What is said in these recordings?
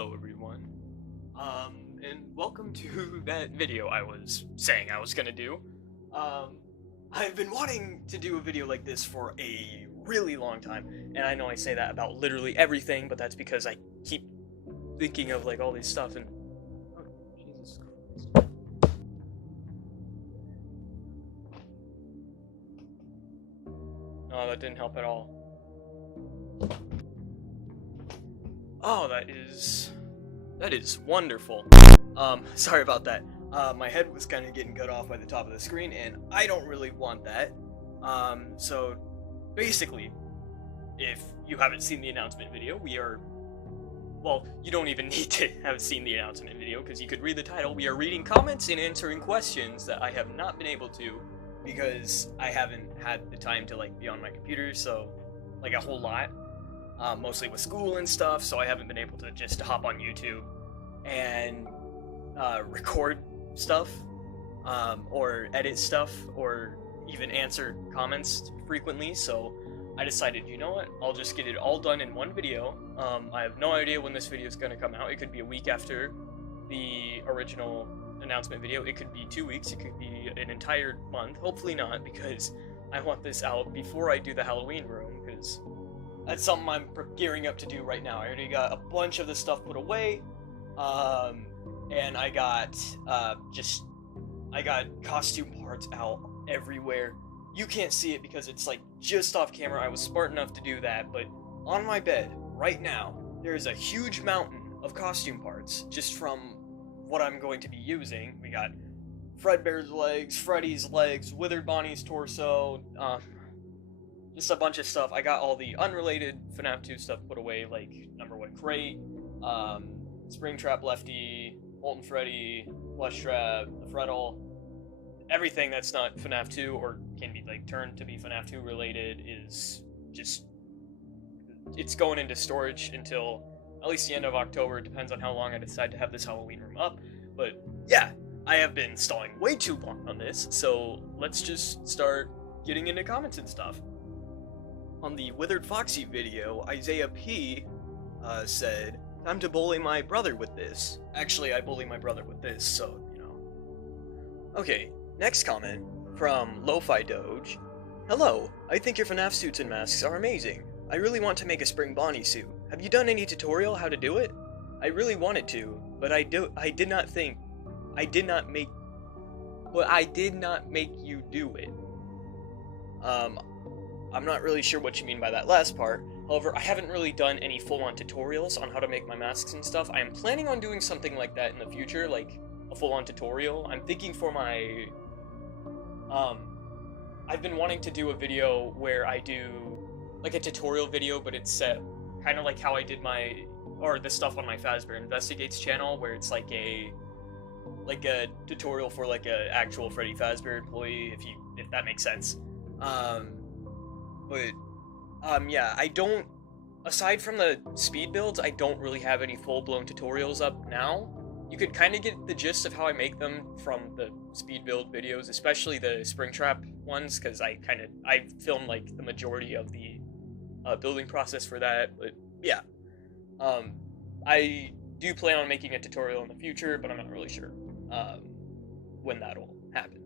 Hello everyone, and welcome to that video I was saying I was gonna do. I've been wanting to do a video like this for a really long time, and I know I say that about literally everything, but that's because I keep thinking of like all these stuff and... Oh, Jesus Christ. Oh, that didn't help at all. Oh, that is wonderful. Sorry about that. My head was kind of getting cut off by the top of the screen, and I don't really want that. So basically, if you haven't seen the announcement video, well, you don't even need to have seen the announcement video, because you could read the title. We are reading comments and answering questions that I have not been able to, because I haven't had the time to, like, be on my computer, so, like, a whole lot. Mostly with school and stuff, so I haven't been able to just hop on YouTube and record stuff, or edit stuff, or even answer comments frequently, so I decided, you know what, I'll just get it all done in one video. I have no idea when this video is going to come out. It could be a week after the original announcement video, it could be 2 weeks, it could be an entire month, hopefully not, because I want this out before I do the Halloween room, because that's something I'm gearing up to do right now. I already got a bunch of this stuff put away, and I got costume parts out everywhere. You can't see it because it's like just off camera. I was smart enough to do that, but on my bed right now, there is a huge mountain of costume parts just from what I'm going to be using. We got Fredbear's legs, Freddy's legs, Withered Bonnie's torso, just a bunch of stuff. I got all the unrelated FNAF 2 stuff put away, like number 1 crate, Springtrap Lefty, Molten Freddy, Flush Trap, the Freddle. Everything that's not FNAF 2 or can be like turned to be FNAF 2 related is just, it's going into storage until at least the end of October. It depends on how long I decide to have this Halloween room up. But yeah, I have been stalling way too long on this, so let's just start getting into comments and stuff. On the Withered Foxy video, Isaiah P. Said, "Time to bully my brother with this." Actually, I bully my brother with this, so, you know. Okay, next comment from Lo-Fi Doge. "Hello, I think your FNAF suits and masks are amazing. I really want to make a Spring Bonnie suit. Have you done any tutorial how to do it? I really wanted to, but I did not make you do it." I'm not really sure what you mean by that last part. However, I haven't really done any full-on tutorials on how to make my masks and stuff. I am planning on doing something like that in the future, like a full-on tutorial. I'm thinking for my... I've been wanting to do a video where I do, like, a tutorial video, but it's set kind of like how I did the stuff on my Fazbear Investigates channel, where it's like a tutorial for, like, a actual Freddy Fazbear employee, if that makes sense. Yeah, I don't, aside from the speed builds, I don't really have any full-blown tutorials up now. You could kind of get the gist of how I make them from the speed build videos, especially the Springtrap ones, because I filmed, like, the majority of the building process for that, but yeah. I do plan on making a tutorial in the future, but I'm not really sure when that'll happen.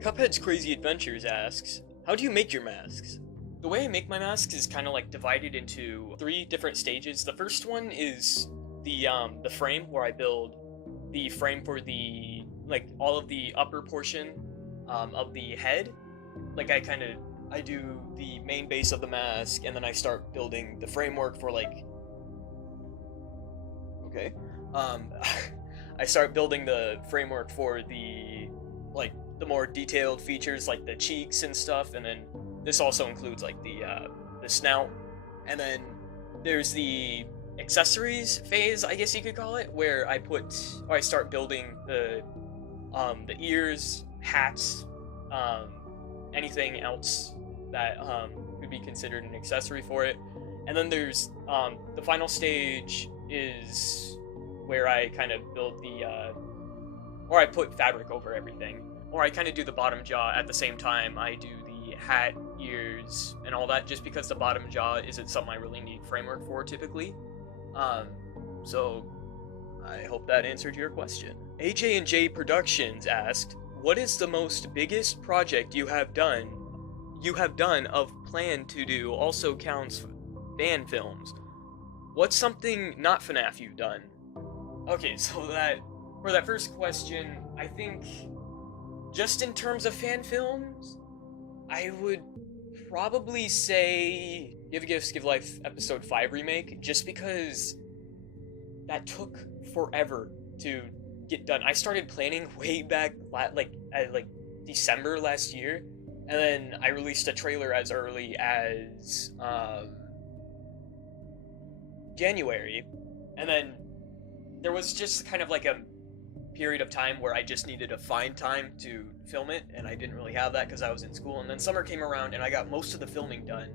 Cuphead's Crazy Adventures asks, "How do you make your masks?" The way I make my masks is kind of like divided into 3 different stages. The first one is the frame, where I build the frame for the, like, all of the upper portion of the head. Like, I do the main base of the mask, and then I start building the framework for, like, okay, I start building the framework for the, like, the more detailed features, like the cheeks and stuff, and then this also includes, like, the snout. And then there's the accessories phase, I guess you could call it, where I start building the ears, hats, anything else that would be considered an accessory for it. And then there's the final stage is where I kind of build or I put fabric over everything. Or I kind of do the bottom jaw at the same time I do the hat, ears, and all that, just because the bottom jaw isn't something I really need framework for typically. So I hope that answered your question. AJ&J Productions asked, "What is the most biggest project you have done of plan to do also counts fan films? What's something not FNAF you've done?" Okay, so for that first question, I think just in terms of fan films, I would probably say Give Gifts, Give Life Episode 5 remake, just because that took forever to get done. I started planning way back like December last year, and then I released a trailer as early as January, and then there was just kind of like a period of time where I just needed to find time to film it, and I didn't really have that because I was in school. And then summer came around, and I got most of the filming done.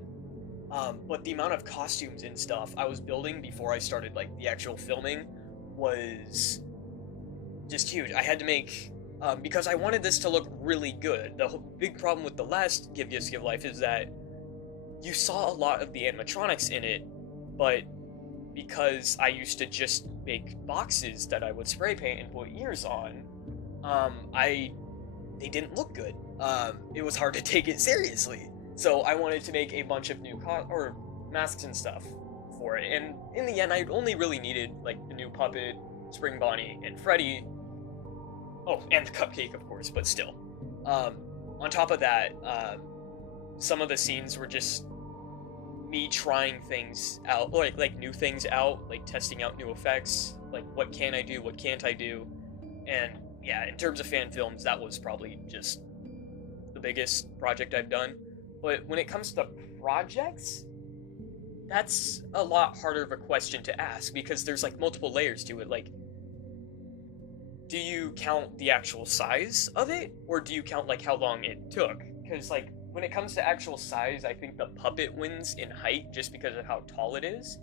But the amount of costumes and stuff I was building before I started like the actual filming was just huge. I had to make because I wanted this to look really good. The big problem with the last Give Gifts, Give Life is that you saw a lot of the animatronics in it, but because I used to just make boxes that I would spray paint and put ears on, they didn't look good. It was hard to take it seriously. So I wanted to make a bunch of new masks and stuff for it. And in the end, I only really needed like the new puppet, Spring Bonnie, and Freddy. Oh, and the cupcake, of course, but still. On top of that, some of the scenes were just me trying things out, like new things out, like testing out new effects, like what can I do, what can't I do. And yeah, in terms of fan films, that was probably just the biggest project I've done. But when it comes to projects, that's a lot harder of a question to ask, because there's like multiple layers to it. Like, do you count the actual size of it, or do you count like how long it took? Because like when it comes to actual size, I think the puppet wins in height just because of how tall it is.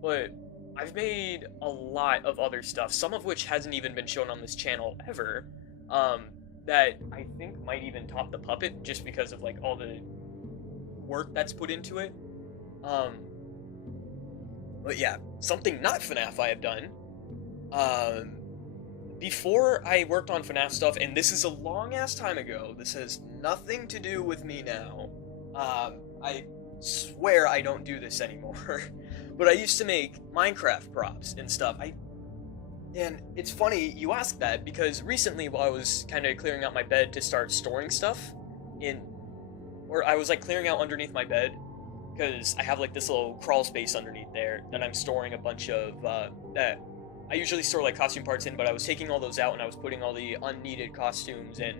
But I've made a lot of other stuff, some of which hasn't even been shown on this channel ever, that I think might even top the puppet just because of like all the work that's put into it. But yeah, something not FNAF I have done. Before I worked on FNAF stuff, and this is a long ass time ago, this has nothing to do with me now. I swear I don't do this anymore. But I used to make Minecraft props and stuff. And it's funny you ask that, because recently while I was kind of clearing out my bed to start storing stuff I was like clearing out underneath my bed, because I have like this little crawl space underneath there that I'm storing a bunch of, that I usually store like costume parts in, but I was taking all those out and I was putting all the unneeded costumes and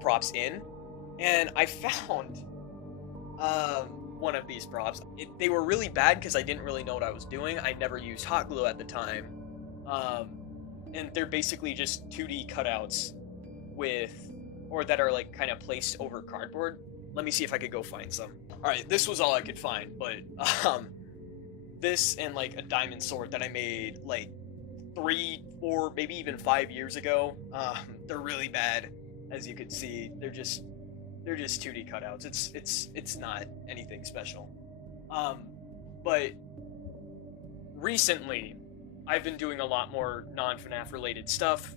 props in, and I found one of these props. They were really bad because I didn't really know what I was doing. I never used hot glue at the time, and they're basically just 2D cutouts that are like kind of placed over cardboard. Let me see if I could go find some. Alright, this was all I could find, but this and like a diamond sword that I made like 3, 4, maybe even 5 years ago. They're really bad, as you can see. They're just 2D cutouts. It's not anything special. But recently I've been doing a lot more non-FNAF related stuff,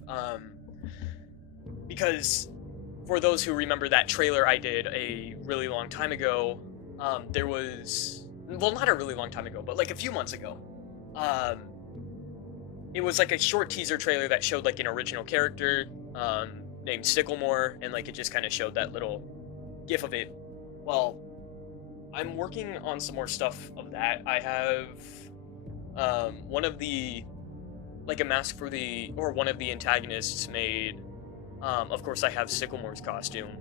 because for those who remember that trailer I did a really long time ago, there was, well, not a really long time ago, but like a few months ago, it was like a short teaser trailer that showed like an original character named Sticklemore, and like it just kind of showed that little gif of it. Well, I'm working on some more stuff of that. I have one of the, like a mask for one of the antagonists made. Of course, I have Sticklemore's costume.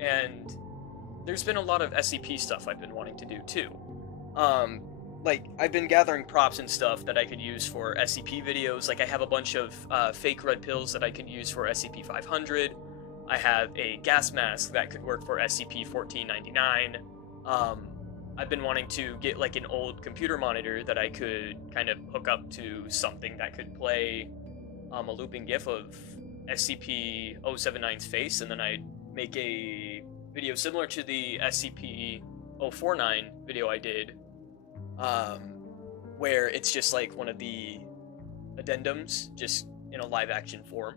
And there's been a lot of SCP stuff I've been wanting to do too. Like, I've been gathering props and stuff that I could use for SCP videos. Like, I have a bunch of fake red pills that I could use for SCP-500. I have a gas mask that could work for SCP-1499. I've been wanting to get like an old computer monitor that I could kind of hook up to something that could play a looping GIF of SCP-079's face, and then I'd make a video similar to the SCP-049 video I did, where it's just like one of the addendums, just in a live action form.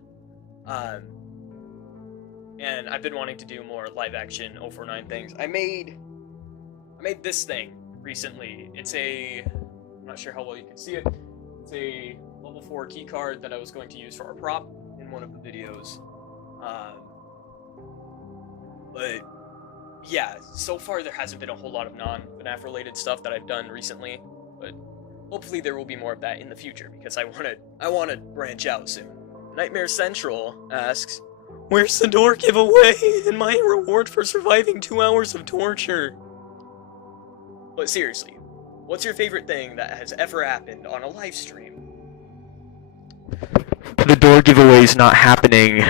And I've been wanting to do more live action 049 things. I made this thing recently. I'm not sure how well you can see it. It's a level 4 key card that I was going to use for our prop in one of the videos. But yeah, so far there hasn't been a whole lot of non-FNAF related stuff that I've done recently, but hopefully there will be more of that in the future, because I want to branch out soon. Nightmare Central asks, "Where's the door giveaway and my reward for surviving 2 hours of torture?" But seriously, what's your favorite thing that has ever happened on a live stream? The door giveaway is not happening,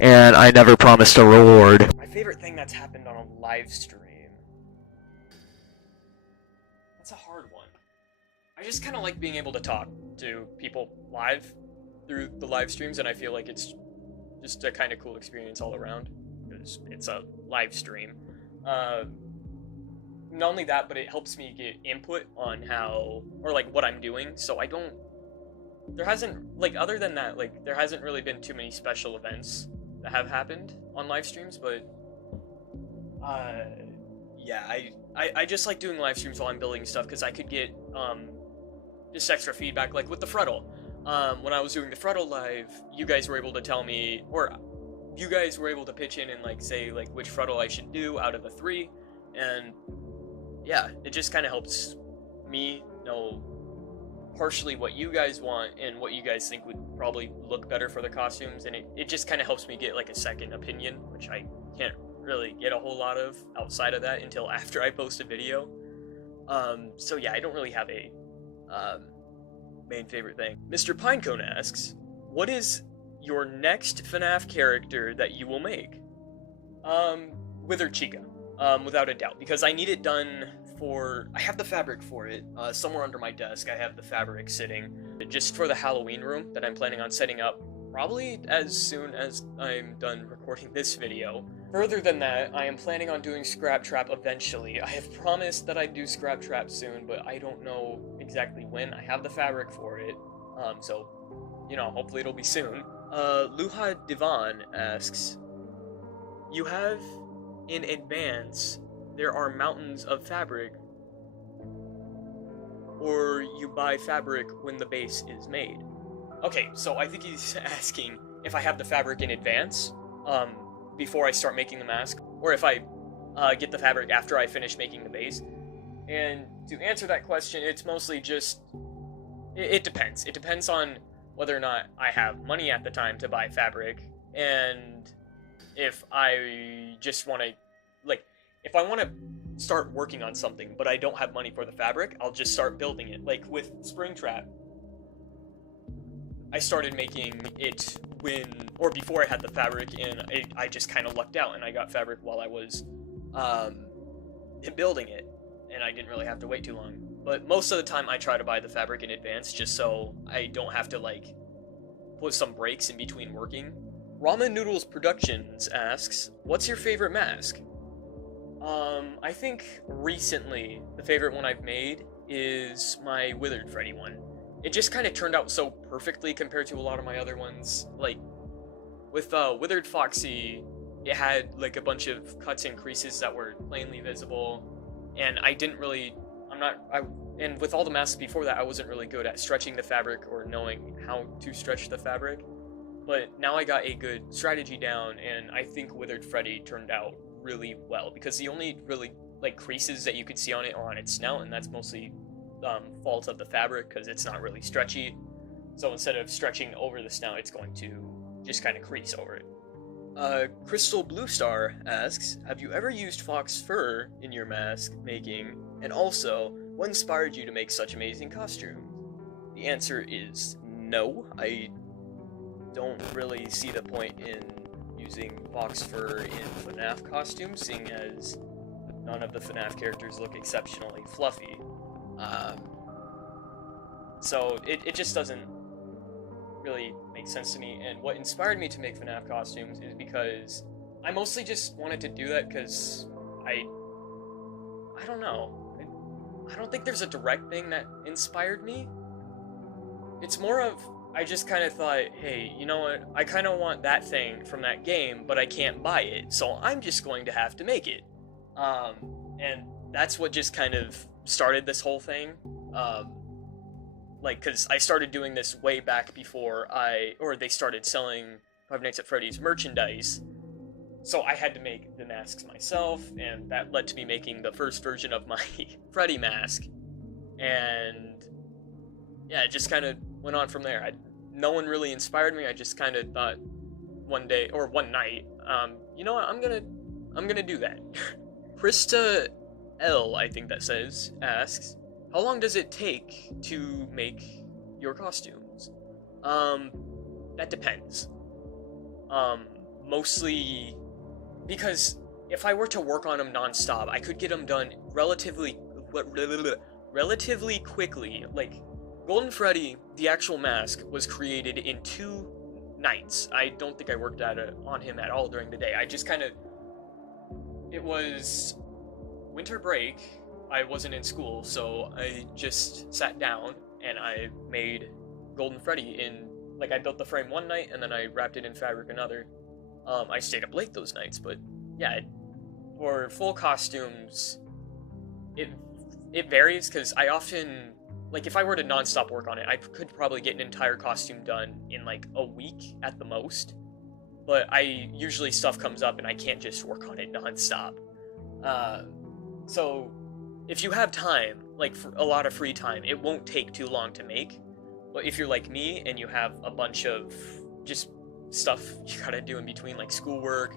and I never promised a reward. My favorite thing that's happened on a live stream? That's a hard one. I just kind of like being able to talk to people live through the live streams, and I feel like it's just a kind of cool experience all around, because it's a live stream. Not only that, but it helps me get input on how, or like what I'm doing, so there hasn't, like, other than that, like, there hasn't really been too many special events that have happened on live streams, but, yeah, I just like doing live streams while I'm building stuff, because I could get, just extra feedback, like with the Freddle. When I was doing the Freddle live, you guys were able to tell me, or you guys were able to pitch in and, like, say, like, which Freddle I should do out of the 3, and, yeah, it just kind of helps me know partially what you guys want and what you guys think would probably look better for the costumes, and it just kind of helps me get like a second opinion, which I can't really get a whole lot of outside of that until after I post a video. So yeah, I don't really have a main favorite thing. Mr. Pinecone asks, what is your next FNAF character that you will make? Withered Chica, without a doubt, because I need it done I have the fabric for it, somewhere under my desk. I have the fabric sitting, just for the Halloween room that I'm planning on setting up, probably as soon as I'm done recording this video. Further than that, I am planning on doing Scrap Trap eventually. I have promised that I'd do Scrap Trap soon, but I don't know exactly when. I have the fabric for it, so, you know, hopefully it'll be soon. Luha Divan asks, you have in advance there are mountains of fabric, or you buy fabric when the base is made? Okay, so I think he's asking if I have the fabric in advance, before I start making the mask, or if I get the fabric after I finish making the base. And to answer that question, it's mostly just, it depends. It depends on whether or not I have money at the time to buy fabric, and if I just want to, like, if I want to start working on something, but I don't have money for the fabric, I'll just start building it. Like with Springtrap, I started making it before I had the fabric, and I just kind of lucked out, and I got fabric while I was building it, and I didn't really have to wait too long. But most of the time, I try to buy the fabric in advance, just so I don't have to, like, put some breaks in between working. Ramen Noodles Productions asks, what's your favorite mask? I think recently, the favorite one I've made is my Withered Freddy one. It just kind of turned out so perfectly compared to a lot of my other ones. Like, with Withered Foxy, it had, like, a bunch of cuts and creases that were plainly visible, and and with all the masks before that, I wasn't really good at stretching the fabric or knowing how to stretch the fabric. But now I got a good strategy down, and I think Withered Freddy turned out really well, because the only really, like, creases that you could see on it are on its snout, and that's mostly fault of the fabric, because it's not really stretchy. So instead of stretching over the snout, it's going to just kind of crease over it. Crystal Blue Star asks, have you ever used fox fur in your mask making? And also, what inspired you to make such amazing costumes? The answer is no. I don't really see the point in using fox fur in FNAF costumes, seeing as none of the FNAF characters look exceptionally fluffy. So it just doesn't really make sense to me, and what inspired me to make FNAF costumes is because I mostly just wanted to do that because I don't know. I don't think there's a direct thing that inspired me. It's more of I just kind of thought, hey, you know what? I kind of want that thing from that game, but I can't buy it, so I'm just going to have to make it. Um, and that's what just kind of started this whole thing. Um, like, because I started doing this way back before they started selling Five Nights at Freddy's merchandise. So I had to make the masks myself, and that led to me making the first version of my Freddy mask. And yeah, it just kind of went on from there. No one really inspired me. I just kind of thought one day or one night, you know what? I'm gonna do that. Krista L, I think that says, asks, how long does it take to make your costumes? Um, that depends. Mostly because if I were to work on them nonstop, I could get them done relatively quickly. Like, Golden Freddy, the actual mask, was created in 2 nights. I don't think I worked on him at all during the day. I just kind of... It was winter break. I wasn't in school, so I just sat down and I made Golden Freddy in... Like, I built the frame one night, and then I wrapped it in fabric another. I stayed up late those nights, but yeah, for full costumes, it varies, because I often... Like, if I were to non-stop work on it, I could probably get an entire costume done in, like, a week at the most. But usually stuff comes up and I can't just work on it non-stop. So, if you have time, like, for a lot of free time, it won't take too long to make. But if you're like me and you have a bunch of just stuff you gotta do in between, like schoolwork,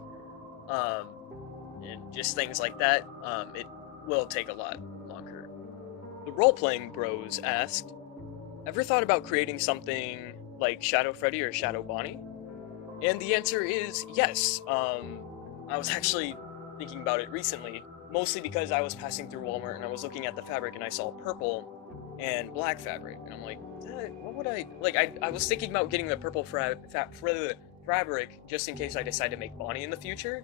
and just things like that, it will take a lot longer. The role-playing bros asked, ever thought about creating something like Shadow Freddy or Shadow Bonnie? And the answer is yes. I was actually thinking about it recently, mostly because I was passing through Walmart and I was looking at the fabric and I saw purple and black fabric, and I'm like, what would I... Like, I was thinking about getting the purple fabric just in case I decide to make Bonnie in the future,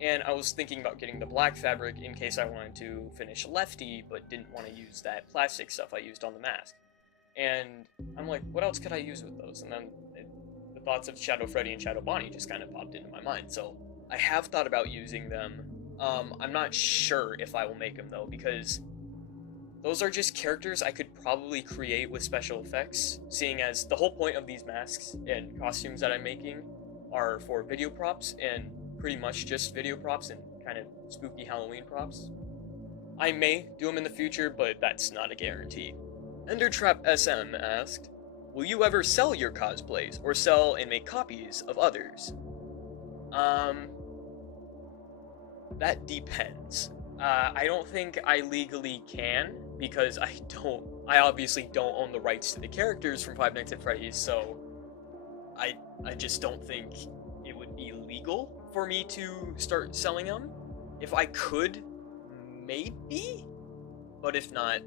and I was thinking about getting the black fabric in case I wanted to finish Lefty, but didn't want to use that plastic stuff I used on the mask. And I'm like, what else could I use with those? And then the thoughts of Shadow Freddy and Shadow Bonnie just kind of popped into my mind. So I have thought about using them. I'm not sure if I will make them, though, because those are just characters I could probably create with special effects, seeing as the whole point of these masks and costumes that I'm making are for video props, and pretty much just video props and kind of spooky Halloween props. I may do them in the future, but that's not a guarantee. Endertrap SM asked, will you ever sell your cosplays, or sell and make copies of others? That depends. I don't think I legally can, because I obviously don't own the rights to the characters from Five Nights at Freddy's, so I just don't think it would be legal for me to start selling them. If I could, maybe, but if not,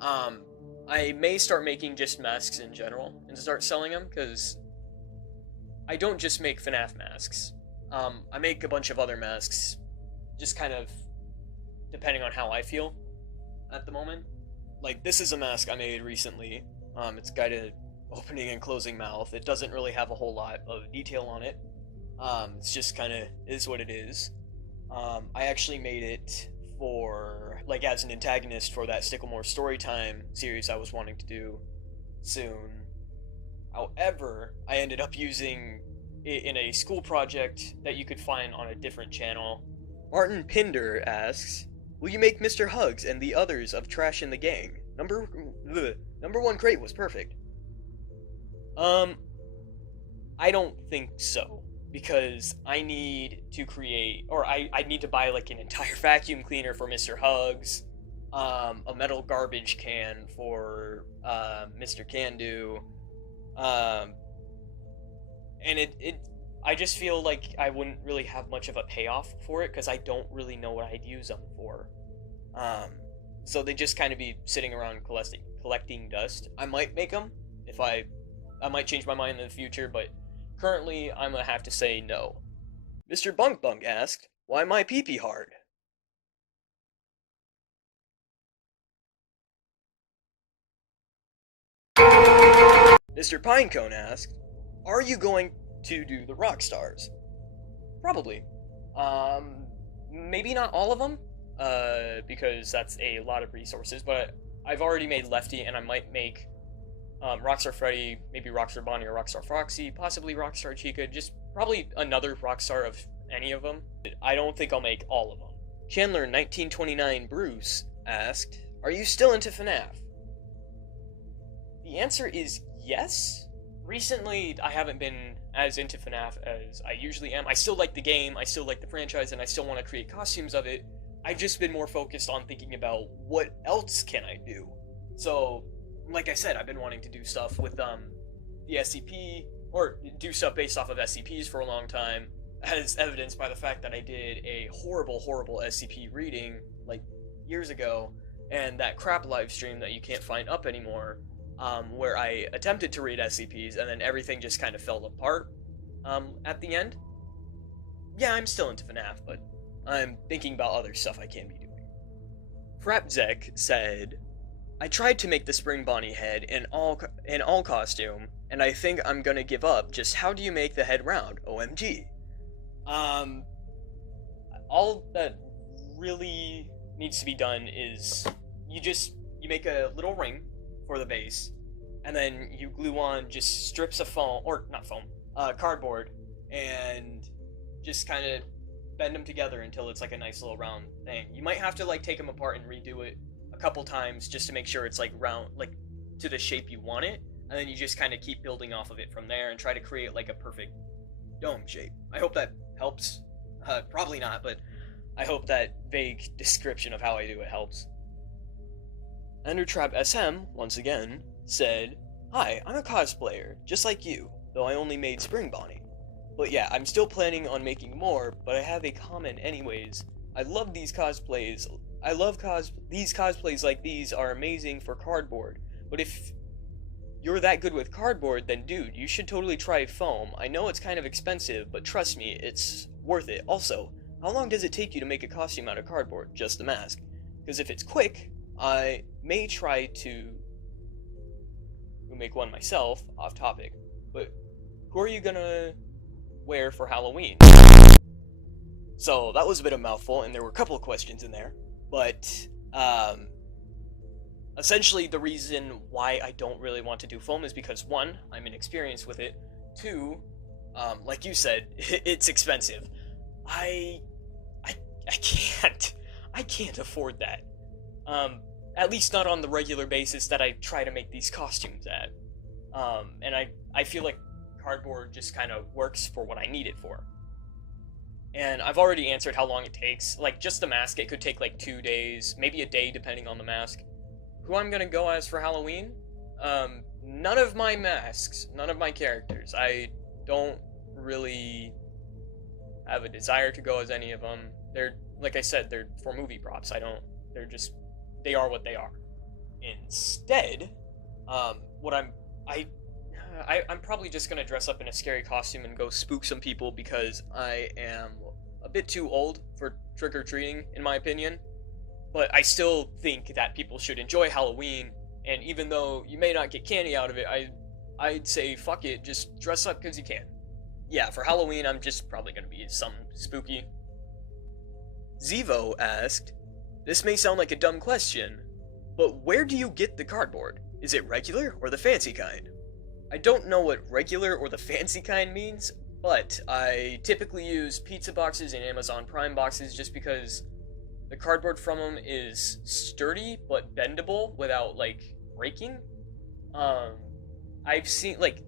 I may start making just masks in general and start selling them, because I don't just make FNAF masks. I make a bunch of other masks, just kind of depending on how I feel at the moment. Like, this is a mask I made recently. It's guided opening and closing mouth. It doesn't really have a whole lot of detail on it. It's just kind of is what it is. I actually made it for, like, as an antagonist for that Sticklemore Storytime series I was wanting to do soon. However, I ended up using it in a school project that you could find on a different channel. Martin Pinder asks, will you make Mr. Hugs and the others of Trash in the Gang? Number 1 crate was perfect. I don't think so, because I need to create, or I need to buy like an entire vacuum cleaner for Mr. Hugs, a metal garbage can for Mr. Candu, and I just feel like I wouldn't really have much of a payoff for it, because I don't really know what I'd use them for. So they just kind of be sitting around collecting dust. I might make them if I might change my mind in the future, but currently I'm gonna have to say no. Mr. Bunk Bunk asked, why my pee-pee hard? Mr. Pinecone asked, are you going to do the rock stars? Probably. Maybe not all of them, because that's a lot of resources, but I've already made Lefty, and I might make Rockstar Freddy, maybe Rockstar Bonnie or Rockstar Foxy, possibly Rockstar Chica, just probably another Rockstar of any of them. I don't think I'll make all of them. Chandler 1929 Bruce asked, are you still into FNAF? The answer is yes. Recently, I haven't been as into FNAF as I usually am. I still like the game, I still like the franchise, and I still want to create costumes of it. I've just been more focused on thinking about what else can I do. So, like I said, I've been wanting to do stuff with the SCP, or do stuff based off of SCPs for a long time, as evidenced by the fact that I did a horrible SCP reading, like, years ago, and that crap live stream that you can't find up anymore, where I attempted to read SCPs, and then everything just kind of fell apart, at the end. Yeah, I'm still into FNAF, but I'm thinking about other stuff I can be doing. Frapzek said, I tried to make the Spring Bonnie head in all costume, and I think I'm gonna give up. Just how do you make the head round? OMG. All that really needs to be done is you make a little ring for the base, and then you glue on just strips of foam, or not foam, cardboard, and just kind of bend them together until it's like a nice little round thing. You might have to like take them apart and redo it a couple times just to make sure it's like round, like to the shape you want it, and then you just kind of keep building off of it from there and try to create like a perfect dome shape. I hope that helps. Probably not, but I hope that vague description of how I do it helps. Endertrap SM, once again, said, hi, I'm a cosplayer, just like you, though I only made Spring Bonnie. But yeah, I'm still planning on making more, but I have a comment anyways. I love these cosplays. These cosplays like these are amazing for cardboard. But if you're that good with cardboard, then dude, you should totally try foam. I know it's kind of expensive, but trust me, it's worth it. Also, how long does it take you to make a costume out of cardboard? Just the mask. Because if it's quick, I may try to make one myself, off topic. But who are you gonna wear for Halloween? So that was a bit of a mouthful, and there were a couple of questions in there. But essentially the reason why I don't really want to do foam is because, one, I'm inexperienced with it. Two, like you said, it's expensive. I can't afford that. At least not on the regular basis that I try to make these costumes at. And I feel like cardboard just kind of works for what I need it for. And I've already answered how long it takes. Like, just the mask, it could take like 2 days, maybe a day depending on the mask. Who I'm gonna go as for Halloween? None of my masks, none of my characters. I don't really have a desire to go as any of them. They're, like I said, they're for movie props. They are what they are. Instead, I'm probably just gonna dress up in a scary costume and go spook some people because I am a bit too old for trick-or-treating, in my opinion. But I still think that people should enjoy Halloween, and even though you may not get candy out of it, I'd say fuck it, just dress up because you can. Yeah, for Halloween, I'm just probably gonna be something spooky. Zevo asked, this may sound like a dumb question, but where do you get the cardboard? Is it regular or the fancy kind? I don't know what regular or the fancy kind means, but I typically use pizza boxes and Amazon Prime boxes just because the cardboard from them is sturdy but bendable without, like, breaking. I've seen, like,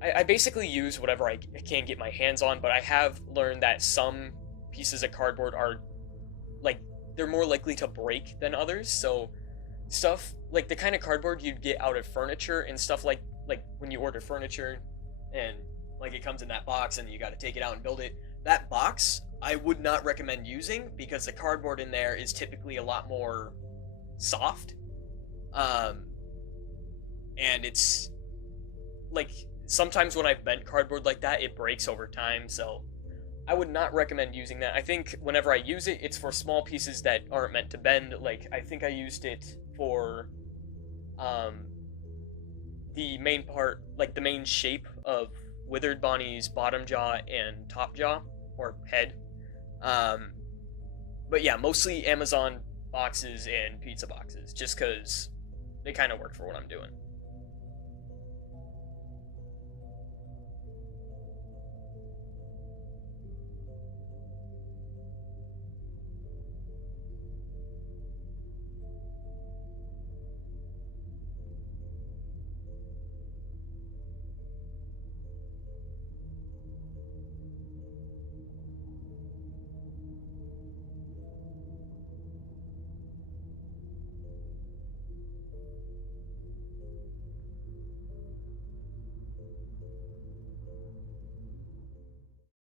I basically use whatever I can get my hands on, but I have learned that some pieces of cardboard are, like, they're more likely to break than others, so stuff, like, the kind of cardboard you'd get out of furniture and stuff like when you order furniture and, like, it comes in that box and you gotta take it out and build it, that box, I would not recommend using because the cardboard in there is typically a lot more soft. And it's, like, sometimes when I've bent cardboard like that, it breaks over time, so I would not recommend using that. I think whenever I use it, it's for small pieces that aren't meant to bend. Like, I think I used it for, the main part, like the main shape of Withered Bonnie's bottom jaw and top jaw, or head. Um, but yeah, mostly Amazon boxes and pizza boxes, just because they kind of work for what I'm doing.